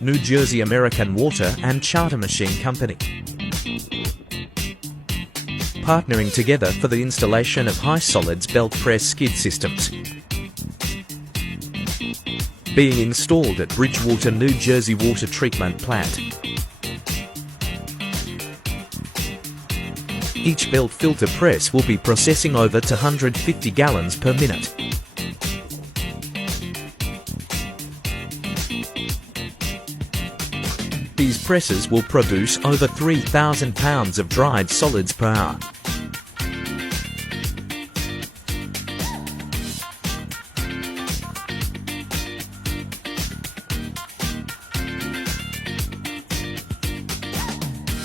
New Jersey American Water and Charter Machine Company. Partnering together for the installation of high solids belt press skid systems. Being installed at Bridgewater, New Jersey Water Treatment Plant. Each belt filter press will be processing over 250 gallons per minute. These presses will produce over 3,000 pounds of dried solids per hour.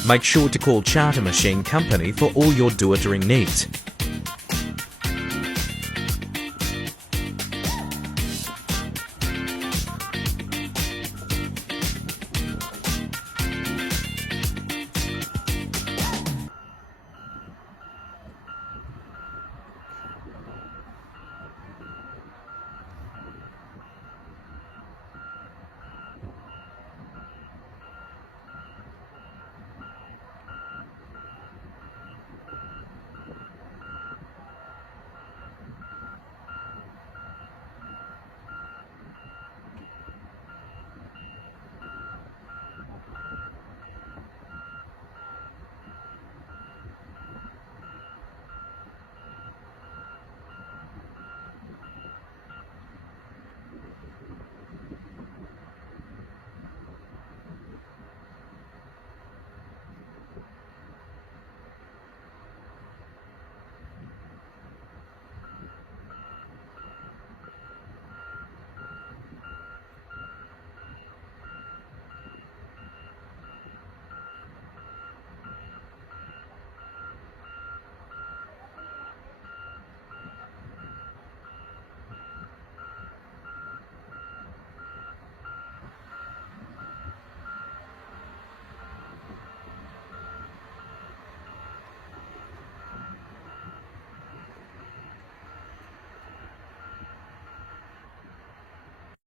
Make sure to call Charter Machine Company for all your dewatering needs.